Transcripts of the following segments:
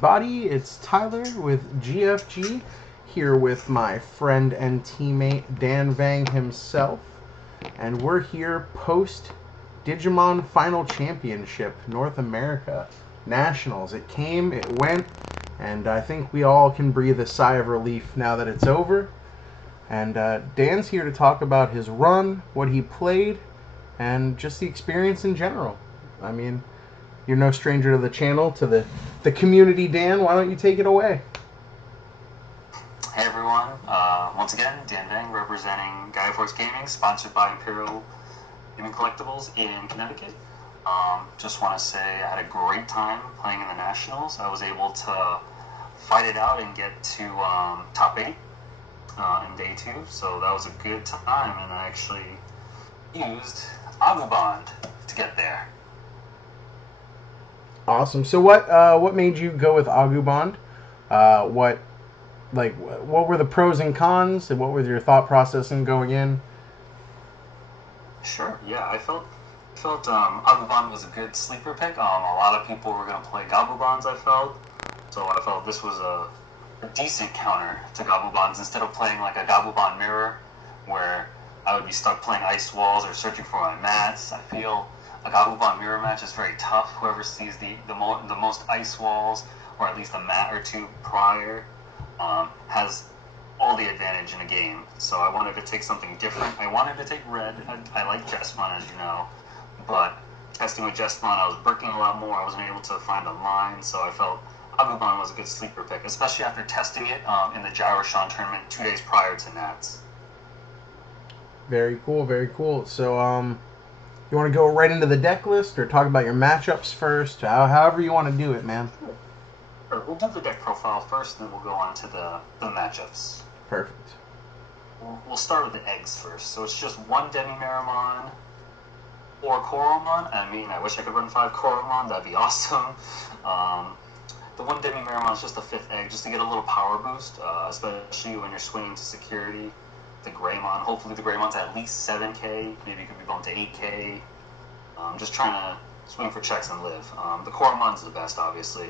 Buddy, it's Tyler with GFG, here with my friend and teammate Dan Vang himself, and we're here post Digimon Final Championship North America Nationals. It came, it went, and I think we all can breathe a sigh of relief now that it's over. And Dan's here to talk about his run, what he played, and just the experience in general. I mean, you're no stranger to the channel, to the community, Dan. Why don't you take it away? Hey everyone, once again, Dan Vang representing Gaia Gaming, sponsored by Imperial Gaming Collectibles in Connecticut. Just want to say I had a great time playing in the Nationals. I was able to fight it out and get to top 8 in day 2, so that was a good time, and I actually used Agubond to get there. Awesome. So what made you go with Agubond? What were the pros and cons, and what was your thought process in going in? Sure. Yeah, I felt Agubond was a good sleeper pick. A lot of people were going to play Gabubonds, I felt. So I felt this was a decent counter to Gabubonds instead of playing like a Gabubond mirror where I would be stuck playing ice walls or searching for my mats. I feel a Agubond mirror match is very tough. Whoever sees the most ice walls, or at least a mat or two prior, has all the advantage in a game. So I wanted to take something different. I wanted to take red. I like Jessamon, as you know, but testing with Jessamon, I was bricking a lot more. I wasn't able to find a line, so I felt Agubond was a good sleeper pick, especially after testing it in the Gyroshan tournament 2 days prior to Nats. Very cool, very cool. So you want to go right into the deck list, or talk about your matchups first? However you want to do it, man. Sure. We'll do the deck profile first, and then we'll go on to the matchups. Perfect. We'll start with the eggs first. So it's just one Demi-Meramon or Koromon. I mean, I wish I could run 5 Koromon. That'd be awesome. The one Demi-Meramon is just the 5th egg, just to get a little power boost, especially when you're swinging to security. The Greymon, hopefully the Greymon's at least 7k, maybe it could be bumped to 8k. Just trying to swing for checks and live. The Koromon's the best, obviously.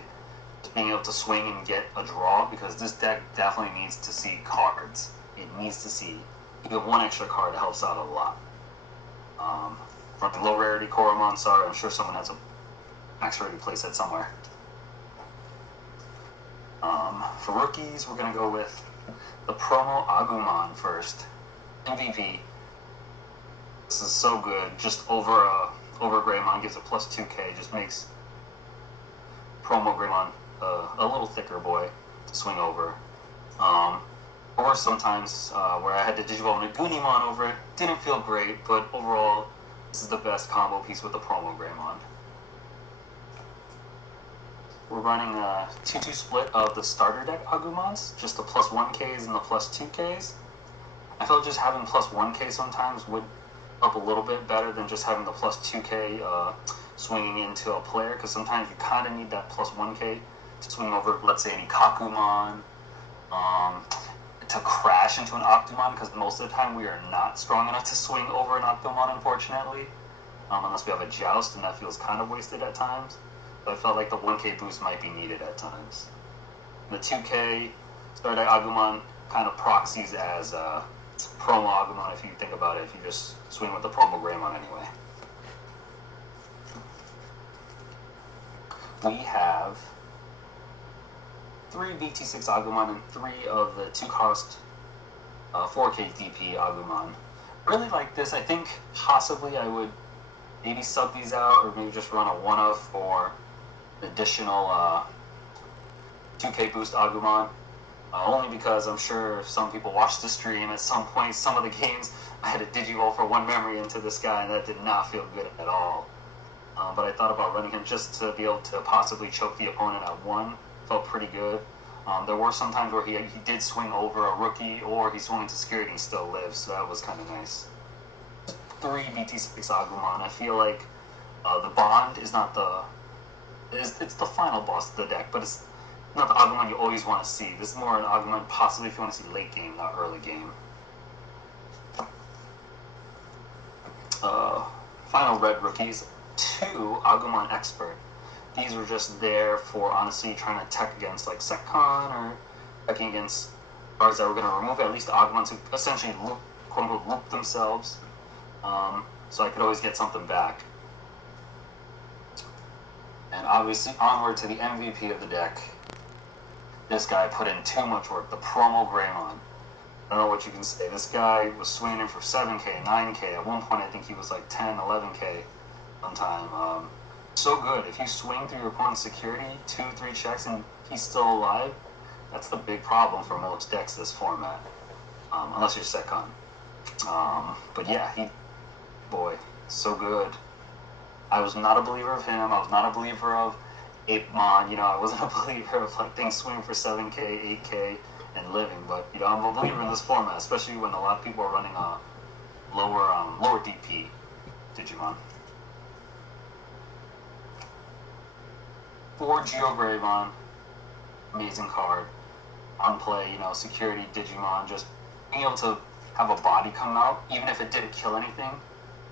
Just being able to swing and get a draw, because this deck definitely needs to see cards. It needs to see. You have one extra card that helps out a lot. For the low rarity Koromon, sorry, I'm sure someone has a max rarity playset somewhere. For rookies, we're going to go with the promo Agumon first. MVP. This is so good. Just over Greymon gives a plus 2k. Just makes promo Greymon a little thicker boy to swing over. Or sometimes where I had to Digivolve a Gunimon over it. Didn't feel great, but overall, this is the best combo piece with the promo Greymon. We're running a 2-2 split of the starter deck Agumons, just the plus 1Ks and the plus 2Ks. I felt just having plus 1K sometimes would help a little bit better than just having the plus 2K swinging into a player, because sometimes you kind of need that plus 1K to swing over, let's say, any Kakumon, to crash into an Octomon, because most of the time we are not strong enough to swing over an Octomon, unfortunately, unless we have a Joust, and that feels kind of wasted at times. But I felt like the 1K boost might be needed at times. The 2K Starter Agumon kind of proxies as promo Agumon, if you think about it, if you just swing with the promo Greymon anyway. We have 3 BT6 Agumon and 3 of the 2-cost 4K DP Agumon. Really like this. I think possibly I would maybe sub these out, or maybe just run a 1-of for additional 2k boost Agumon, only because I'm sure if some people watched the stream at some point, some of the games I had to Digivolve for 1 memory into this guy, and that did not feel good at all. But I thought about running him just to be able to possibly choke the opponent at 1. Felt pretty good. There were some times where he did swing over a rookie, or he swung into security and still lived, so that was kind of nice. 3 BT6 Agumon. I feel like the Bond is not the... It's the final boss of the deck, but it's not the Agumon you always want to see. This is more an Agumon possibly if you want to see late game, not early game. Final red rookies, 2 Agumon Expert. these were just there for, honestly, trying to tech against, like, Secon or teching against cards that were going to remove at least Agubond to essentially loop, quote-unquote, loop themselves. So I could always get something back. And obviously, onward to the MVP of the deck. This guy put in too much work. The promo Greymon. I don't know what you can say. This guy was swinging for 7K, 9K. At one point, I think he was like 10, 11K one time. So good. If you swing through your opponent's security, 2-3 checks, and he's still alive, that's the big problem for most decks this format. Unless you're Secon. But yeah, boy, so good. I was not a believer of him. I was not a believer of Apemon. You know, I wasn't a believer of like things swinging for 7K, 8K, and living. But you know, I'm a believer in this format, especially when a lot of people are running lower DP Digimon. 4 Geo Greymon, amazing card. On play, you know, security Digimon, just being able to have a body come out, even if it didn't kill anything.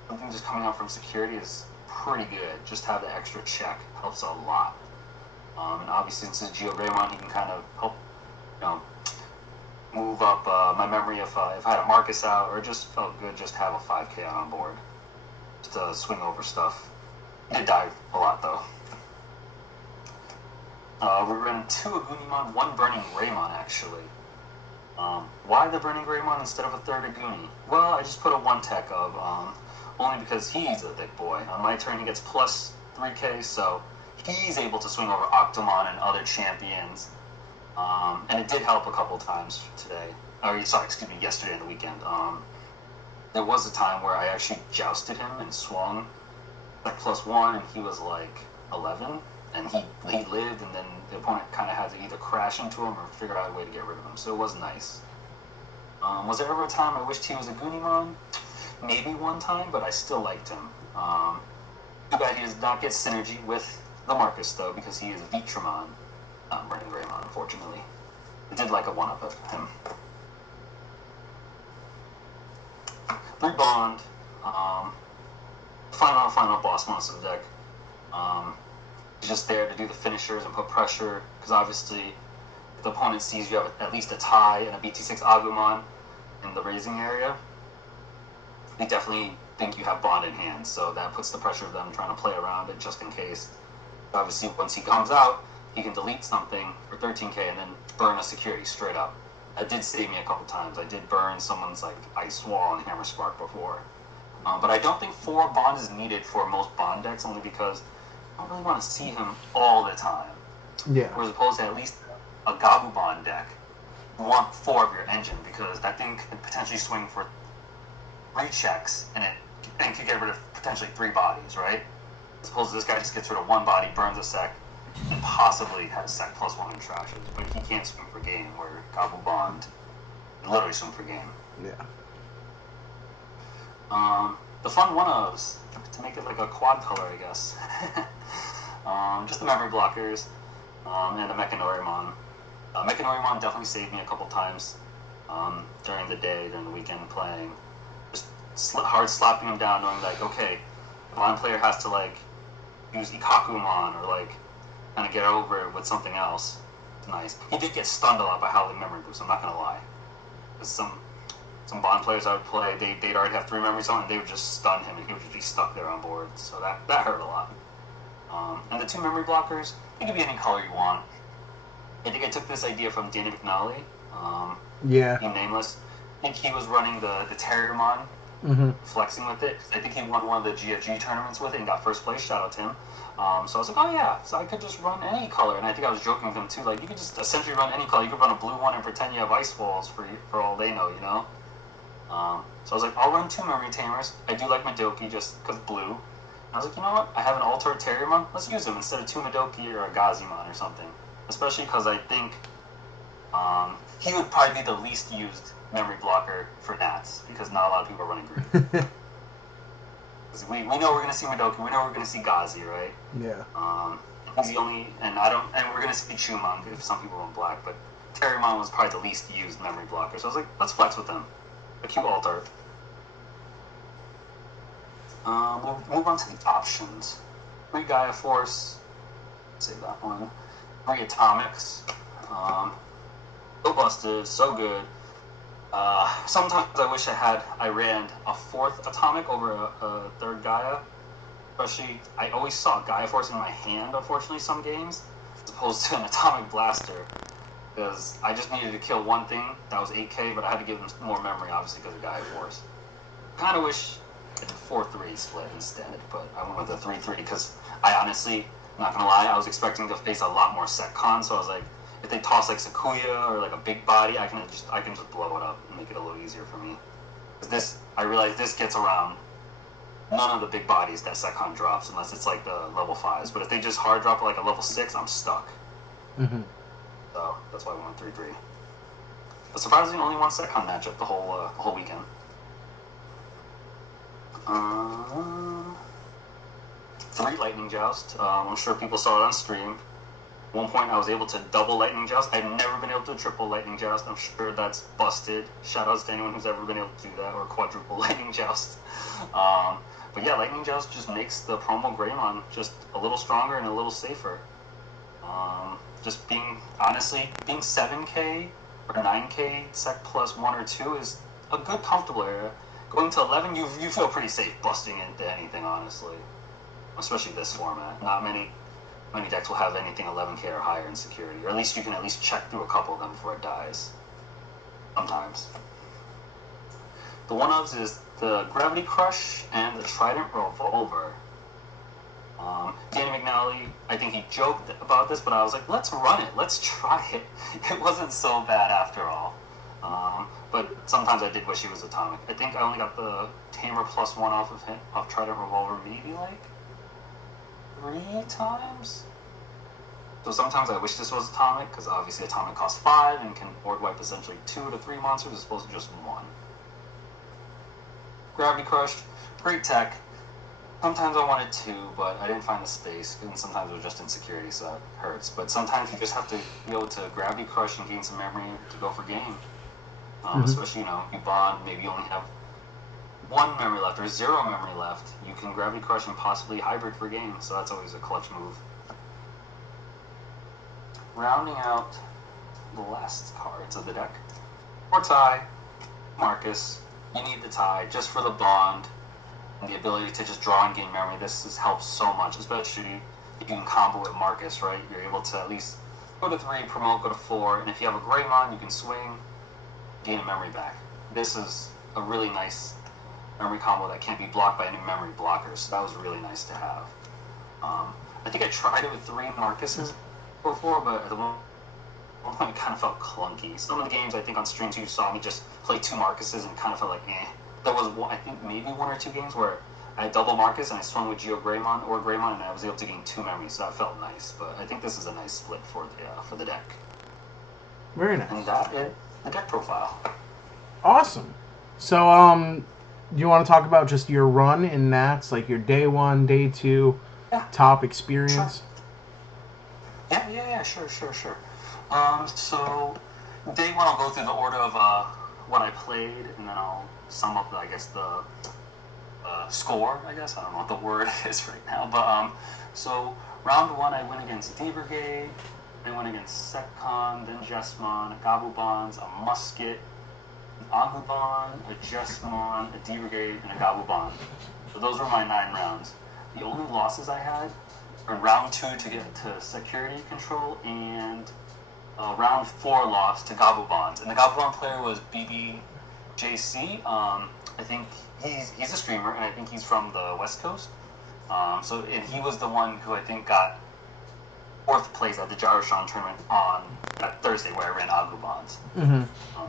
Something just coming out from security is pretty good. Just have the extra check helps a lot. And obviously, since it's Geo Greymon, he can kind of help, you know, move up my memory if I had a Marcus out, or it just felt good just to have a 5K on board, just to swing over stuff. He did die a lot though. We ran 2 Agunimon, 1 Burning Greymon actually. Why the Burning Greymon instead of a 3rd Aguni? Well, I just put a 1 tech of, only because he's a big boy. On my turn, he gets plus 3K, so he's able to swing over Octomon and other champions. And it did help a couple times today. Yesterday on the weekend. There was a time where I actually jousted him and swung like +1, and he was like 11, and he lived, and then the opponent kind of had to either crash into him or figure out a way to get rid of him. So it was nice. Was there ever a time I wished he was a Gunimon? Maybe one time, but I still liked him. Too bad he does not get synergy with the Marcus, though, because he is Vitramon, not Burning Greymon, unfortunately. I did like a 1-up of him. 3 Bond. Final boss monster of the deck. He's just there to do the finishers and put pressure, because obviously, if the opponent sees you have at least a tie and a BT6 Agumon in the raising area, they definitely think you have Bond in hand, so that puts the pressure of them trying to play around it just in case. Obviously, once he comes out, he can delete something for 13K and then burn a security straight up. That did save me a couple times. I did burn someone's like Ice Wall and Hammer Spark before. But I don't think 4 Bond is needed for most Bond decks, only because I don't really want to see him all the time. Yeah. Whereas opposed to at least a Agubond deck, you want 4 of your engine, because that thing could potentially swing for 3 checks and could get rid of potentially 3 bodies, right? Suppose this guy just gets rid of 1 body, burns a sec, and possibly has sec +1 and trashes, but he can't swing for game, where Agubond can literally swing for game. Yeah. The fun 1-ofs, to make it like a quad color, I guess. Just the memory blockers, and the Mechanorimon. Mechanorimon definitely saved me a couple times during the day, during the weekend playing. Just hard slapping him down, knowing like, okay, the blind player has to like use Ikakumon or like kind of get over it with something else. It's nice. He did get stunned a lot by Howling Memory Boost, I'm not gonna lie. Because some Bond players I would play, they'd already have 3 memories on, and they would just stun him, and he would just be stuck there on board. So that hurt a lot. And the 2 memory blockers, it could be any color you want. I think I took this idea from Danny McNally. Yeah. Team Nameless. I think he was running the Terriermon, flexing with it. I think he won one of the GFG tournaments with it and got first place. Shout out to him. So I was like, oh yeah, so I could just run any color. And I think I was joking with him too. Like, you could just essentially run any color. You could run a blue one and pretend you have Ice Walls for all they know, you know? So I was like, I'll run 2 memory tamers. I do like Madoki just because blue. I was like, you know what? I have an Altar Terriermon. Let's use him instead of 2 Madoki or a Gazimon or something. Especially because I think he would probably be the least used memory blocker for Nats, because not a lot of people are running green. we know we're going to see Madoki, we know we're going to see Gazi, right? Yeah. He's the only, and we're going to see Chumon if some people run black, but Terriermon was probably the least used memory blocker, so I was like, let's flex with him. A cute altar. We'll move on to the options. 3 Gaia Force, Save that one. 3 atomics. So busted, so good. Sometimes I wish I ran a 4th atomic over a 3rd Gaia. Especially, I always saw Gaia Force in my hand, unfortunately, some games, as opposed to an atomic blaster. Because I just needed to kill one thing that was 8k, but I had to give them more memory, obviously, because of Gaia Force. Kind of wish I did 4-3 split instead, but I went with a 3-3 because I honestly, not gonna lie, I was expecting to face a lot more Setcon, so I was like, if they toss like Sakuya or like a big body, I can just blow it up and make it a little easier for me. Because I realize this gets around none of the big bodies that Setcon drops unless it's like the level 5s. But if they just hard drop like a level 6, I'm stuck. Mm-hmm. So that's why I went 3-3. But surprisingly, only one Setcon matchup the whole weekend. 3 Lightning Joust. I'm sure people saw it on stream. At one point, I was able to double Lightning Joust. I've never been able to triple Lightning Joust. I'm sure that's busted. Shoutouts to anyone who's ever been able to do that, or quadruple Lightning Joust. But yeah, Lightning Joust just makes the promo Greymon just a little stronger and a little safer. Just being 7k or 9k sec plus 1 or 2 is a good comfortable area. Going to 11, you feel pretty safe busting into anything, honestly. Especially this format. Not many decks will have anything 11k or higher in security, or at least you can check through a couple of them before it dies. Sometimes. The one-ofs is the Gravity Crush and the Trident Revolver. Danny McNally, I think he joked about this, but I was like, let's run it, let's try it. It wasn't so bad after all. But sometimes I did wish he was atomic. I think I only got the Tamer +1 off Trident Revolver maybe like 3 times? So sometimes I wish this was atomic, because obviously atomic costs 5 and can board wipe essentially 2 to 3 monsters as opposed to just 1. Gravity Crush, great tech. Sometimes I wanted 2, but I didn't find the space, and sometimes it was just insecurity, so it hurts. But sometimes you just have to be able to Gravity Crush and gain some memory to go for game. Especially, you bond, maybe you only have 1 memory left or 0 memory left. You can Gravity Crush and possibly hybrid for game, so that's always a clutch move. Rounding out the last cards of the deck. For tie, Marcus. You need the tie just for the bond and the ability to just draw and gain memory. This helps so much, especially if you can combo with Marcus, right? You're able to at least go to 3, promote, go to 4, and if you have a Greymon, you can swing, gain a memory back. This is a really nice memory combo that can't be blocked by any memory blockers, so that was really nice to have. I think I tried it with 3 Marcuses before, but at the moment it kind of felt clunky. Some of the games I think on stream 2 you saw me just play 2 Marcuses and kind of felt like There was I think maybe 1 or 2 games where I had double Marcus and I swung with Geo Greymon or Greymon and I was able to gain 2 memories, so that felt nice. But I think this is a nice split for the deck. Very nice. And that is the deck profile. Awesome. So do you want to talk about just your run in Nats, like your day 1, day 2, top experience? Sure. Yeah, sure. So day 1 I'll go through the order of what I played, and then I'll sum up the score, I guess. I don't know what the word is right now, but so round 1 I went against D-Brigade, I went against Setcon, then Jesmon, Agubond, a Musket, an Agubond, a Jesmon, a D-Brigade, and a Agubond. So those were my 9 rounds. The only losses I had are round 2 to get to security control, and round 4 loss to Agubond. And the Agubond player was BBJC. I think he's a streamer, and I think he's from the West Coast. And he was the one who I think got 4th place at the Jaroshan tournament on that Thursday where I ran Agubond.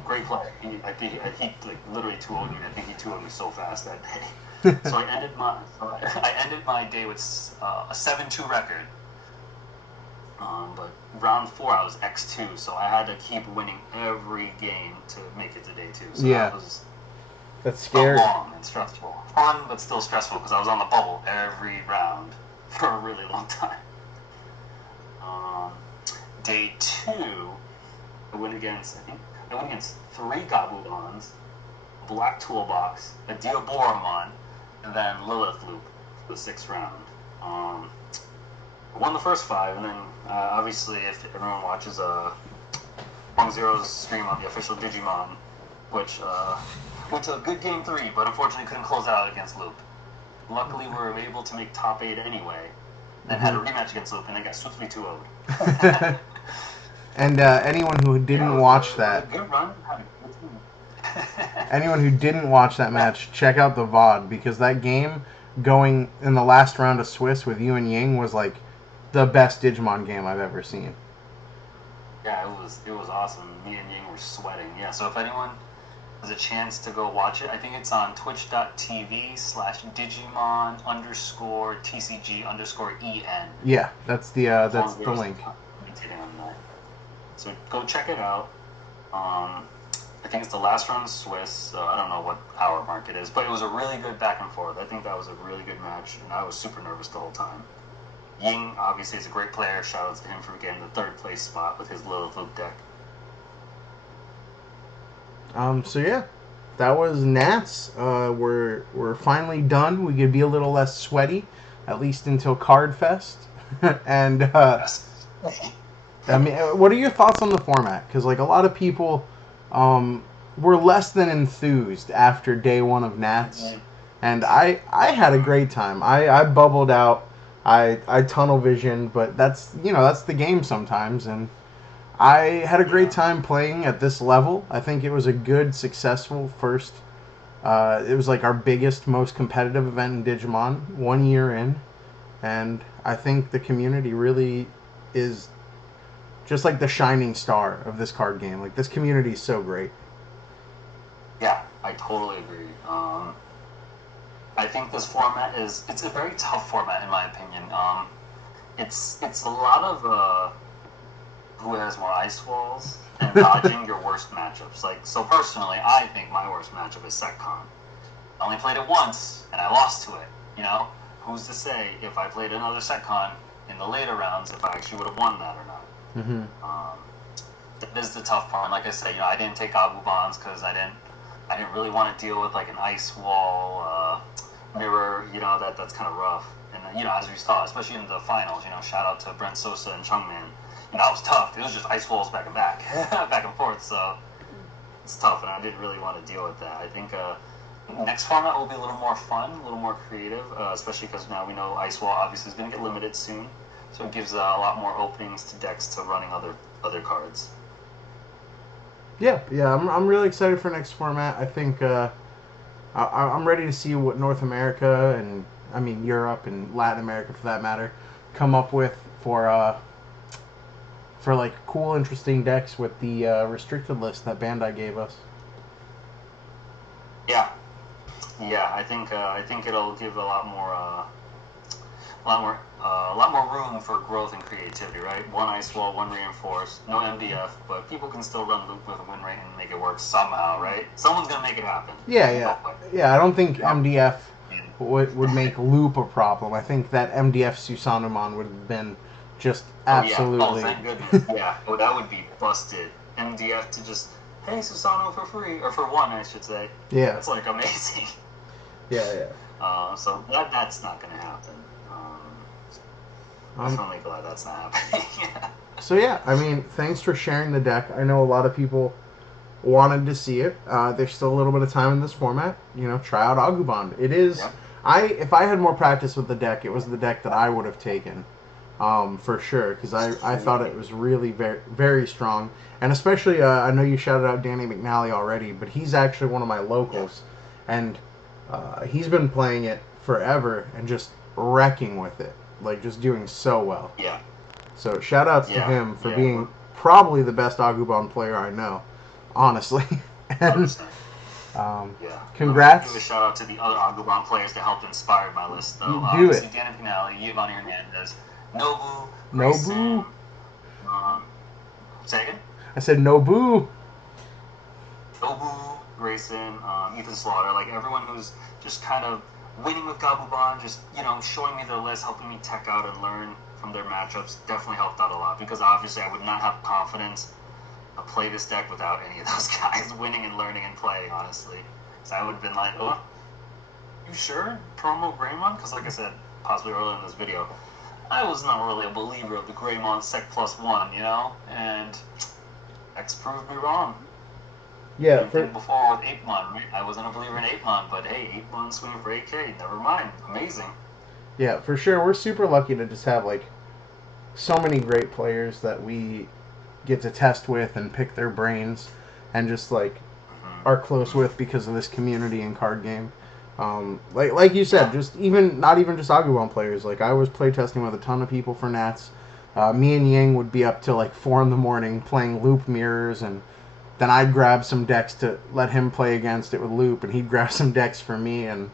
Great player. He literally 2-0'd me. I think he 2-0'd me so fast that day. So I ended my day with a 7-2 record. But round 4 I was X2, so I had to keep winning every game to make it to day 2. So that's scary. Long and stressful. Fun, but still stressful because I was on the bubble every round for a really long time. Day 2, I went against 3 Gabubons, a Black Toolbox, a Diaboromon, and then Lilith Loop for the 6th round. won the first 5, and then obviously if everyone watches Wang Zero's stream on the official Digimon, which went to a good game 3, but unfortunately couldn't close out against Loop. Luckily, we were able to make top 8 anyway, and had a rematch against Loop, and then got swiftly 2-0'd. And anyone who didn't watch that, good run. anyone who didn't watch that match, check out the VOD, because that game going in the last round of Swiss with you and Ying was like the best Digimon game I've ever seen. Yeah, it was awesome. Me and Ying were sweating. Yeah, so if anyone has a chance to go watch it, I think it's on twitch.tv/Digimon_TCG_EN. Yeah, that's the link. So go check it out. I think it's the last round of Swiss, so I don't know what hour mark it is, but it was a really good back and forth. I think that was a really good match, and I was super nervous the whole time. Ying obviously is a great player. Shout out to him for getting the 3rd place spot with his Lilith Loop deck. So yeah, that was Nats. We're finally done. We could be a little less sweaty, at least until Card Fest. And I mean, what are your thoughts on the format? Because like a lot of people were less than enthused after day 1 of Nats, and I had a great time. I bubbled out. I tunnel visioned, but that's the game sometimes, and I had a great time playing at this level. I think it was a good, successful first. It was like our biggest, most competitive event in Digimon 1 year in, and I think the community really is just like the shining star of this card game. Like, this community is so great. Yeah, I totally agree. I think this format it's a very tough format in my opinion. It's a lot of who has more ice walls and dodging your worst matchups. Like, so personally, I think my worst matchup is SecCon. I only played it once and I lost to it. Who's to say if I played another SecCon in the later rounds if I actually would have won that or not? That is the tough part. And like I said, I didn't take Agubonds because I didn't really want to deal with like an ice wall mirror. That's kind of rough. And as we saw, especially in the finals, shout out to Brent Sosa and Chungman. That was tough. It was just ice walls back and back, back and forth. So it's tough, and I didn't really want to deal with that. I think next format will be a little more fun, a little more creative, especially because now we know ice wall obviously is going to get limited soon. So it gives a lot more openings to decks to running other cards. Yeah, I'm really excited for next format. I think I'm ready to see what North America and Europe and Latin America for that matter come up with for like cool, interesting decks with the restricted list that Bandai gave us. Yeah, I think it'll give a lot more room for growth and creativity, right? 1 ice wall, 1 reinforced, no MDF, but people can still run loop with a win rate and make it work somehow, right? Someone's gonna make it happen. Yeah. I don't think MDF would make loop a problem. I think that MDF Susanumon would have been just absolutely. Oh, thank goodness. Yeah. Oh, that would be busted. MDF to just, hey, Susano for free, or for 1, I should say. Yeah. That's like amazing. Yeah. So that's not gonna happen. I'm definitely glad that's not happening. So yeah, thanks for sharing the deck. I know a lot of people wanted to see it. There's still a little bit of time in this format. Try out Agubond. It is. Yep. If I had more practice with the deck, it was the deck that I would have taken, for sure, because I thought it was really very, very strong, and especially I know you shouted out Danny McNally already, but he's actually one of my locals, and he's been playing it forever and just wrecking with it. Like, just doing so well. Yeah. So, shout-outs to him for being probably the best Agubond player I know, honestly. And, congrats. Give a shout-out to the other Agubond players that helped inspire my list, though. Do it. Danny Pinelli, Giovanni Hernandez, Nobu. Say again? I said Nobu. Nobu, Grayson, Ethan Slaughter, like everyone who's just kind of winning with Agubond, just, showing me their list, helping me tech out and learn from their matchups, definitely helped out a lot, because obviously I would not have confidence to play this deck without any of those guys winning and learning and playing, honestly. So I would have been like, oh, you sure? Promo Greymon? Because like I said, possibly earlier in this video, I was not really a believer of the Greymon Sec +1, you know, and X proved me wrong. Yeah, Same thing before with 8mon, right? I wasn't a believer in 8mon, but hey, 8mon swinging for 8K, never mind, amazing. yeah, for sure. We're super lucky to just have like so many great players that we get to test with and pick their brains, and just like are close with because of this community and card game. Like you said, just even not even just Agubond players. Like I was playtesting with a ton of people for Nats. Me and Yang would be up till like 4 in the morning playing loop mirrors, and then I'd grab some decks to let him play against it with loop, and he'd grab some decks for me, and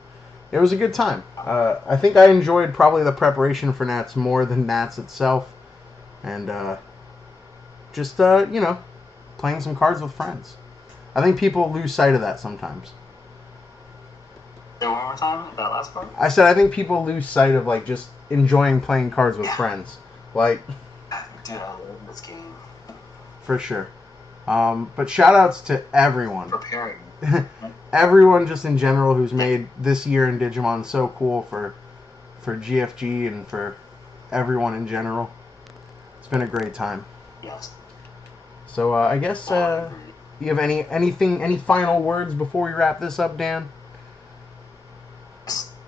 it was a good time. I think I enjoyed probably the preparation for Nats more than Nats itself, and just you know, playing some cards with friends. I think people lose sight of that sometimes. Say one more time, that last part? I said I think people lose sight of like just enjoying playing cards with friends. Like, dude, I love this game. For sure. But shout outs to everyone. Preparing. Everyone just in general who's made this year in Digimon so cool for GFG and for everyone in general. It's been a great time. Yes. So I guess you have any final words before we wrap this up, Dan?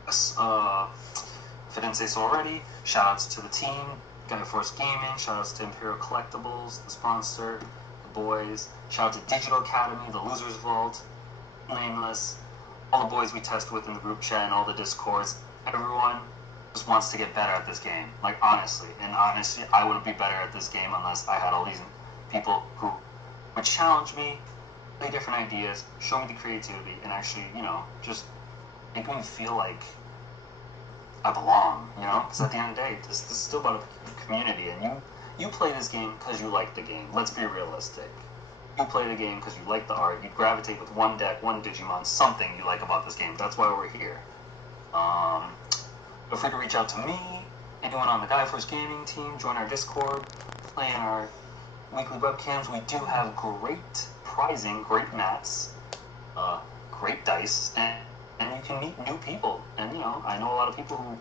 If I didn't say so already, shout outs to the team, Gaia Force Gaming, shout outs to Imperial Collectibles, the sponsor, the boys, shout out to Digital Academy, the Losers Vault, Nameless, all the boys we test with in the group chat and all the discords. Everyone just wants to get better at this game. Like honestly, I wouldn't be better at this game unless I had all these people who would challenge me, play different ideas, show me the creativity, and actually, you know, just make me feel like I belong, you know? Because at the end of the day, this is still about a community, and you play this game because you like the game. Let's be realistic. You play the game because you like the art. You gravitate with one deck, one Digimon, something you like about this game. That's why we're here. Feel free to reach out to me, anyone on the Gaia Force Gaming team, join our Discord, play in our weekly webcams. We do have great prizing, great mats, great dice, and you can meet new people. And, you know, I know a lot of people who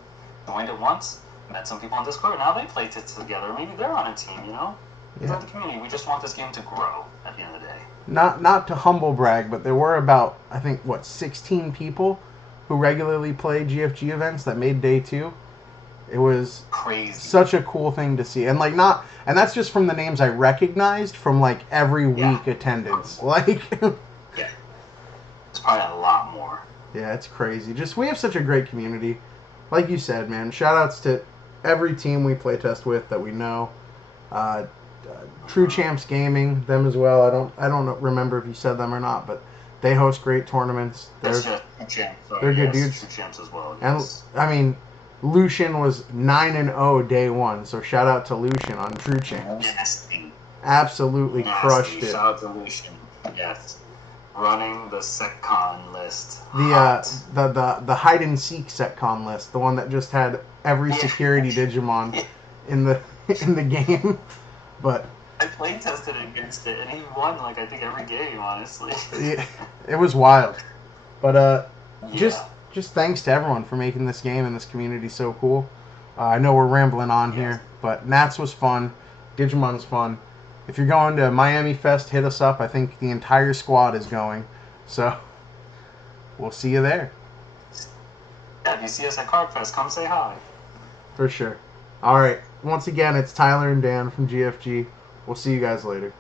joined it once, met some people on Discord, and now they play together. Maybe they're on a team, you know? It's like the community. We just want this game to grow at the end of the day. Not to humble brag, but there were about, I think, 16 people who regularly play GFG events that made day 2. It was crazy. Such a cool thing to see. And and that's just from the names I recognized from like every week attendance. Like yeah. It's probably a lot more. Yeah, it's crazy. Just we have such a great community. Like you said, man, shout outs to every team we play test with that we know. True Champs Gaming, them as well. I don't remember if you said them or not, but they host great tournaments. They're good dudes. True Champs as well. Yes. And I mean, Lucian was 9-0 day 1, so shout out to Lucian on True Champs. Nasty. Absolutely crushed it. Shout out to Lucian. Yes. Running the SecCon list. The hide and seek SecCon list, the one that just had every security Digimon in the game. But I play tested against it, and he won like I think every game. Honestly, it was wild. But just thanks to everyone for making this game and this community so cool. I know we're rambling on here, but Nats was fun. Digimon's fun. If you're going to Miami Fest, hit us up. I think the entire squad is going. So we'll see you there. Yeah, if you see us at Card Fest, come say hi. For sure. All right. Once again, it's Tyler and Dan from GFG. We'll see you guys later.